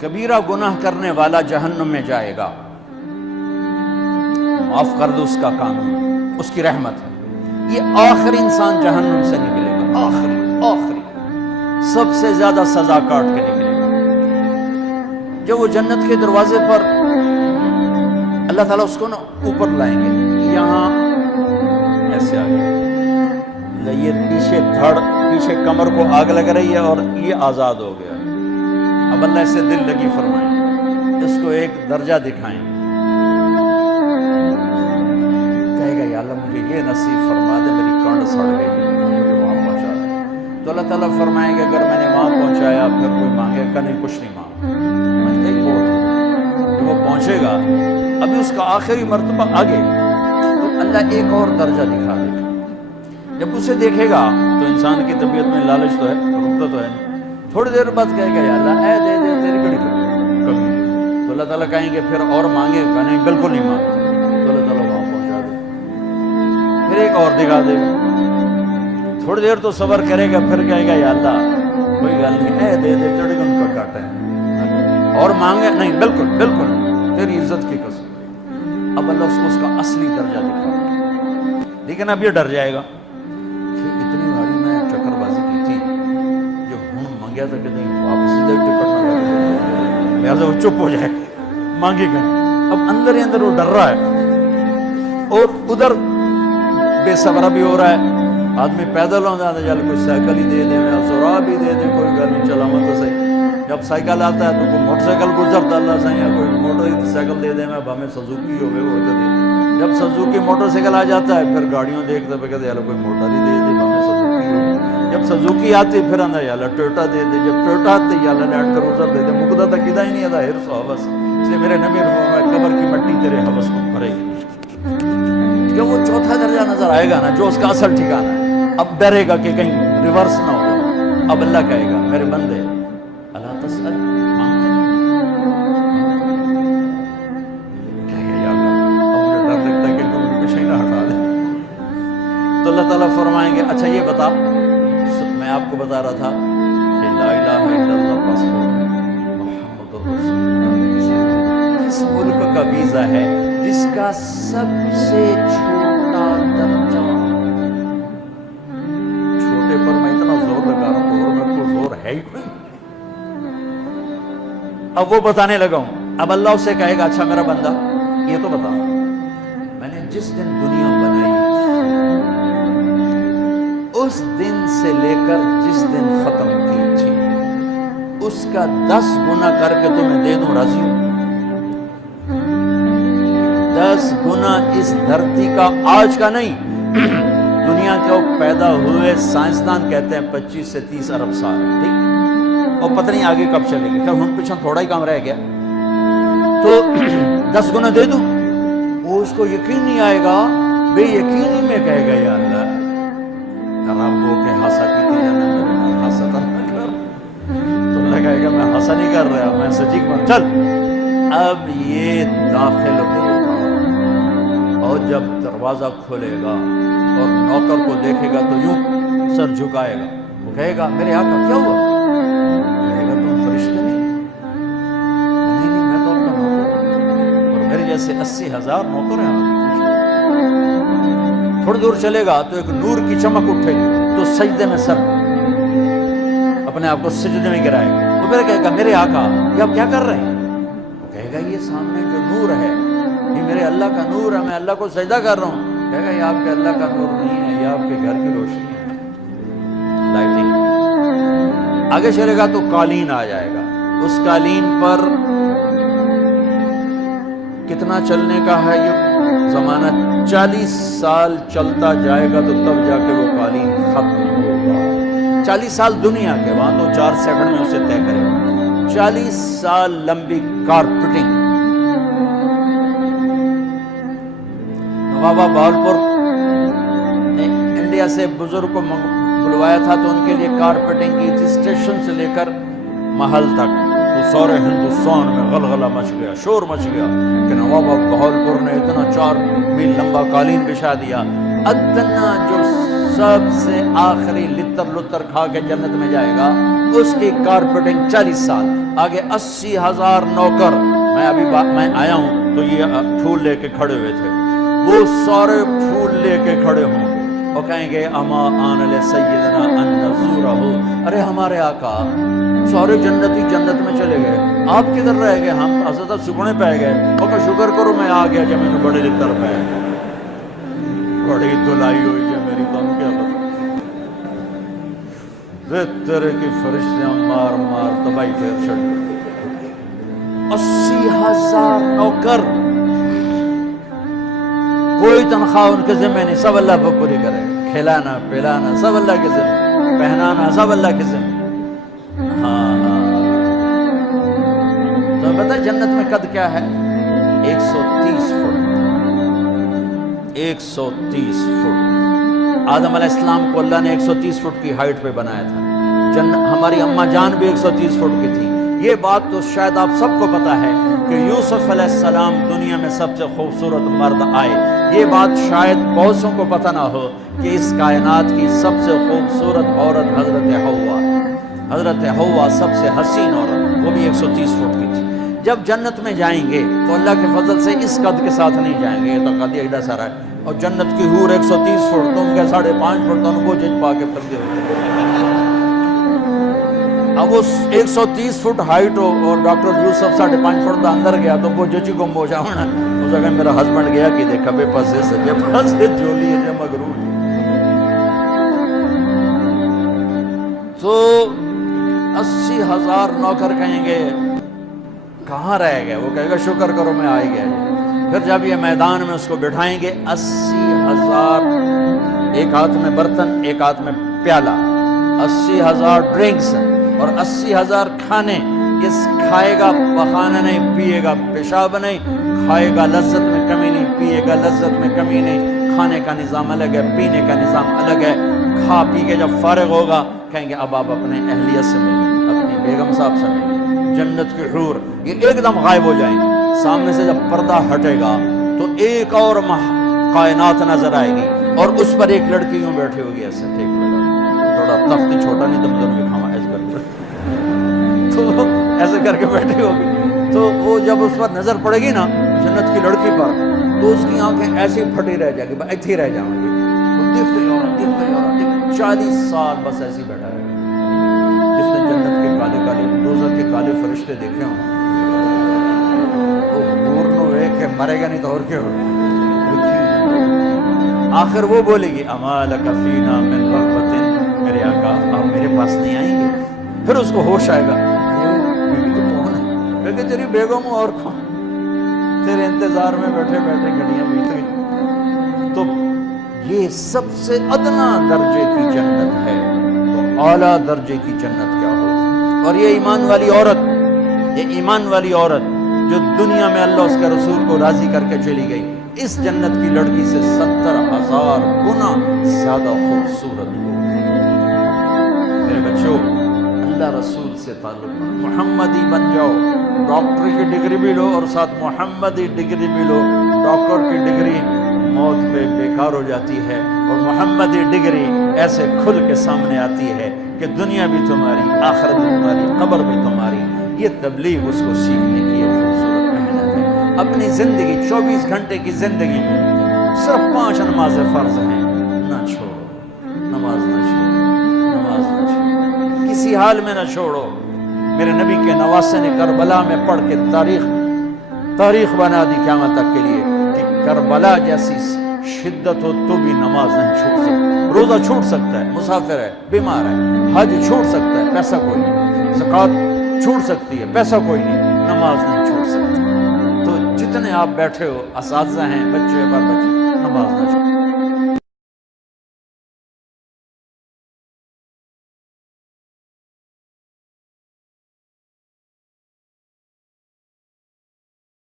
کبیرہ گناہ کرنے والا جہنم میں جائے گا، معاف کر دو اس کا قانون، اس کی رحمت ہے، یہ آخری انسان جہنم سے نکلے گا، آخری سب سے زیادہ سزا کاٹ کے نکلے گا۔ جب وہ جنت کے دروازے پر اللہ تعالیٰ اس کو نا اوپر لائیں گے، یہاں ایسے آگے یہ پیچھے کمر کو آگ لگ رہی ہے اور یہ آزاد ہو گیا۔ اب اللہ اسے دل لگی فرمائیں، اس کو ایک درجہ دکھائیں، کہے گا یا اللہ مجھے یہ نصیب فرما دے، میری کانڈ سڑ گئی ہے، مجھے وہاں پہنچا دے۔ تو اللہ تعالیٰ فرمائیں گے اگر میں نے وہاں پہنچایا پھر کوئی مانگے کا نہیں، کچھ نہیں مانگا، میں نے کہا بہت، جب وہ پہنچے گا ابھی اس کا آخری مرتبہ آگے، تو اللہ ایک اور درجہ دکھا دے گا۔ جب اسے دیکھے گا تو انسان کی طبیعت میں لالچ تو ہے، رکتا تو ہے نہیں، تھوڑی دیر بعد کہے گا یا اللہ اے دے دے، تیری بڑی کمی۔ تو اللہ تعالیٰ کہیں گے پھر اور مانگے گا نہیں، بالکل نہیں مانگتا، تو اللہ تعالیٰ وہاں پہنچا دے، پھر ایک اور دکھا دے گا، تھوڑی دیر تو صبر کرے گا، پھر کہے گا یا اللہ کوئی گل نہیں، اے دے دے، تیری ان کا کاٹا ہے، اور مانگے نہیں، بالکل تیری عزت کی قسم۔ اب اللہ اس کا اصلی درجہ دکھا، لیکن اب یہ ڈر جائے گا کہ اتنی باری میں چکر بازی کی تھی، جو ہوں مانگیا تھا کہ نہیں واپس سیدھا ٹکٹ نہ لگے، لہٰذا وہ چپ ہو جائے گا، مانگے گا۔ اب اندر ہی اندر وہ ڈر رہا ہے، اور ادھر بے صبرا بھی ہو رہا ہے، آدمی پیدل ہو جاتا ہے، چل کوئی سائیکل ہی دے دے، میں سورا بھی دے دے، کوئی گل نہیں، چلا مت صحیح۔ جب سائیکل آتا ہے تو کوئی موٹر سائیکل گزرتا اللہ سے، یا کوئی موٹر سائیکل دے دے، میں ہمیں سزوکی ہو گئے وہ تو دے۔ جب سزوکی موٹر سائیکل آ جاتا ہے پھر گاڑیوں دیکھتے پہ کہتے یار کوئی موٹر ہی دے دے، ہمیں سزوکی ہو۔ جب سزوکی آتی پھر اندر یالا ٹویوٹا دے دے، جب ٹویوٹا آتی یالا لینڈ کروزر دے دے، مقدہ تک کدا ہی نہیں آتا ہرس و حوث۔ اس لیے میرے نبی فرمایا قبر کی مٹی تیرے حوث کو بھرے گی۔ جب وہ چوتھا درجہ نظر آئے گا نا، جو اس کا اصل ٹھکانا ہے، اب ڈرے گا کہ کہیں ریورس نہ ہو جائے۔ اب اللہ کہے گا میرے بندے اللہ تسأل، مانگتے نہیں، کہے گا یا اللہ اب مجھے ڈر لگتا ہے کہ تم مجھے پیچھے ہی نہ ہٹا دے۔ تو اللہ تعالیٰ فرمائیں گے اچھا یہ بتا، میں آپ کو بتا رہا تھا کہ لا الہ الا اللہ پاسپورٹ محمد رسول اللہ کس ملک کا ویزا ہے جس کا سب سے چھوٹا درجہ، چھوٹے پر میں اتنا زور لگا رہا ہوں اور میرے کو زور ہے ہی کوئی۔ اب وہ بتانے لگا ہوں، اب اللہ اسے کہے گا اچھا میرا بندہ یہ تو بتا، میں نے جس دن دنیا بنائی اس دن سے لے کر جس دن ختم کی تھی اس کا 10 گنا کر کے تمہیں دے دوں، راضی ہوں؟ 10 گنا اس دھرتی کا، آج کا نہیں، دنیا کے وہ پیدا ہوئے سائنسدان کہتے ہیں 25 سے 30 ارب سال، ٹھیک، اور پتہ نہیں آگے کب چلے گی، کہ ہن پیچھے تھوڑا ہی کام رہ گیا، تو 10 گنا دے دوں؟ وہ اس کو یقین نہیں آئے گا، بے یقینی میں کہے گا یا اللہ ربو کے ہاسا کی تھی جانا میرے ہاسا تھا نہ کر، تو اللہ کہے گا میں ہاسا نہیں کر رہا، میں سچی بات، چل اب یہ داخل ہوگا، اور جب دروازہ کھولے گا اور نوکر کو دیکھے گا تو یوں سر جھکائے گا، وہ کہے گا میرے آقا کیا ہوا؟ کہے گا تم فرشتے نہیں، میں تو آپ کا نوکر، اور میرے جیسے 80,000 نوکر ہیں۔ تھوڑی دور چلے گا تو ایک نور کی چمک اٹھے گی، تو سجدے میں سر اپنے آپ کو سجدے میں گرائے گا، وہ میرے کہے گا میرے آقا یہ آپ کیا کر رہے ہیں؟ وہ کہے گا یہ سامنے جو نور ہے یہ میرے اللہ کا نور ہے، میں اللہ کو سجدہ کر رہا ہوں۔ کہے گا یہ آپ کے اللہ کا نور نہیں ہے، یہ آپ کے گھر کی روشنی ہے، لائٹنگ۔ آگے چلے گا تو قالین آ جائے گا، اس قالین پر کتنا چلنے کا ہے یہ زمانہ، 40 سال چلتا جائے گا تو تب جا کے وہ قالین ختم ہوگا۔ 40 سال دنیا کے، وہاں تو 4 سیکنڈ میں اسے طے کرے گا۔ 40 سال لمبی کارپیٹنگ۔ نوابہ بہاولپور نے انڈیا سے بزرگ کو بلوایا تھا تو ان کے لیے کارپیٹنگ کی تھی، اسٹیشن سے لے کر محل تک، تو سارے ہندوستان میں غلغلہ مچ گیا، شور مچ گیا کہ نوابہ بہاولپور نے اتنا 4 میل لمبا قالین بچھا دیا۔ ادنا جو سب سے آخری لتر لتر کھا کے جنت میں جائے گا اس کی کارپیٹنگ 40 سال، آگے 80,000 نوکر، میں آیا ہوں تو یہ پھول لے کے کھڑے ہوئے تھے، وہ سارے پھول لے کے کھڑے ہوں گے اور کہیں گے اما آن علی سیدنا ان نزورہ، ارے ہمارے آقا سارے جنتی جنت میں چلے گئے، آپ کدھر رہ گئے؟ ہم حضرت سکھنے پہ گئے، اور کہ شکر کرو میں آ گیا جب میں بڑے لکھتر پہ بڑی دلائی ہوئی ہے میری، تم کیا پتا تیرے کی فرشتیاں مار مار تباہی پھیر چھڑ گئے۔ 80,000 نوکر، کوئی تنخواہ ان کے ذمہ نہیں، سب اللہ پر پوری کرے، کھلانا پلانا سب اللہ کے ذمہ، پہنانا سب اللہ کے ذمہ۔ ہاں تو پتہ جنت میں قد کیا ہے؟ 130 فٹ، 130 فٹ۔ آدم علیہ السلام کو اللہ نے 130 فٹ کی ہائٹ پہ بنایا تھا، ہماری اماں جان بھی 130 فٹ کی تھی۔ یہ بات تو شاید آپ سب کو پتا ہے کہ یوسف علیہ السلام دنیا میں سب سے خوبصورت مرد آئے، یہ بات شاید بہت سو کو پتہ نہ ہو کہ اس کائنات کی سب سے خوبصورت عورت حضرت حوا سب سے حسین عورت، وہ بھی 130 فٹ کی تھی۔ جب جنت میں جائیں گے تو اللہ کے فضل سے اس قد کے ساتھ نہیں جائیں گے، یہ تو قد ایڈا سارا ہے، اور جنت کی حور 130 فٹ، تم کے 5.5 فٹ، تو ان کو جج پا کے پھر دے ہوتے۔ اب وہ 130 فٹ ہائٹ ہو اور ڈاکٹر یوسف 5.5 فٹ دا اندر گیا تو وہ جچی گم ہو جاؤنا، اس وقت میرا ہسبینڈ گیا کہ دیکھا بے پاسے سجے پاسے جولی ہے مغرور۔ تو 80,000 نوکر کہیں گے کہاں رہ گئے؟ وہ کہے گا شکر کرو میں آ گیا۔ پھر جب یہ میدان میں اس کو بٹھائیں گے، 80,000، ایک ہاتھ میں برتن ایک ہاتھ میں پیالہ، 80,000 ڈرنکس اور 80,000 کھانے، اس کھائے گا پخانا نہیں، پیے گا پیشاب نہیں، کھائے گا لذت میں کمی نہیں، پیے گا لذت میں کمی نہیں، کھانے کا نظام الگ ہے، پینے کا نظام الگ ہے۔ کھا پی کے جب فارغ ہوگا کہیں گے اب آپ اپنے اہلیت سے ملیں، اپنی بیگم صاحب سے ملیں۔ جنت کی حور یہ ایک دم غائب ہو جائیں گے، سامنے سے جب پردہ ہٹے گا تو ایک اور کائنات نظر آئے گی، اور اس پر ایک لڑکی یوں بیٹھی ہوگی ایسے ٹھیک لگا، تھوڑا تخت چھوٹا نہیں تم دونوں بھی کھاما ایسے کر کے، تو ایسے کر کے بیٹھی ہوگی، تو وہ جب اس پر نظر پڑے گی نا جنت کی لڑکی پر، تو اس کی آنکھیں ایسی پھٹی رہ جائیں گی، ایتھی رہ جائیں گی، دیکھتے ہی اور 40 سال بس ایسی بیٹھا رہے گا۔ جس نے جنت کے کالے کالے دوزخ کے کالے فرشتے دیکھے ہوں، وہ حور نو ایک کہ مرے گا نہیں تو اور کیا ہوگا۔ آخر وہ بولے گی اما لک فینا من رغبۃ، میرے آقا آپ میرے پاس نہیں آئیں گے؟ پھر اس کو ہوش آئے گا، بیوی تو کون ہے؟ کہ تیری بیگم اور کون، تیرے انتظار میں بیٹھے بیٹھے گھڑیاں بیت گئی۔ تو یہ سب سے ادنا درجے کی جنت ہے، تو اعلیٰ درجے کی جنت کیا ہوگی؟ اور یہ ایمان والی عورت جو دنیا میں اللہ اس کے رسول کو راضی کر کے چلی گئی، اس جنت کی لڑکی سے 70,000 گنا زیادہ خوبصورت ہوگی۔ میرے بچوں، اللہ رسول سے تعلق محمدی بن جاؤ، ڈاکٹر کی ڈگری بھی لو اور ساتھ محمدی ڈگری بھی لو۔ ڈاکٹر کی ڈگری موت پہ بیکار ہو جاتی ہے، اور محمدی ڈگری ایسے کھل کے سامنے آتی ہے کہ دنیا بھی تمہاری، آخرت بھی تمہاری، قبر بھی تمہاری۔ یہ تبلیغ اس کو سیکھنے کی ایک خوبصورت محنت ہے۔ اپنی زندگی 24 گھنٹے کی زندگی میں صرف 5 نمازیں فرض ہیں، نہ چھوڑو، نماز نہ چھوڑو، کسی حال میں نہ چھوڑو۔ میرے نبی کے نواسے نے کربلا میں پڑھ کے تاریخ بنا دی قیامت تک کے لیے کہ کربلا جیسی شدت ہو تو بھی نماز نہیں چھوڑ سکتا، روزہ چھوٹ سکتا ہے، مسافر ہے، بیمار ہے، حج چھوٹ سکتا ہے، پیسہ کوئی نہیں، زکوٰۃ چھوٹ سکتی ہے، پیسہ کوئی نہیں، نماز نہیں چھوٹ سکتی۔ تو جتنے آپ بیٹھے ہو، اساتذہ ہیں، بچے بچے، نماز نہ چھوڑو۔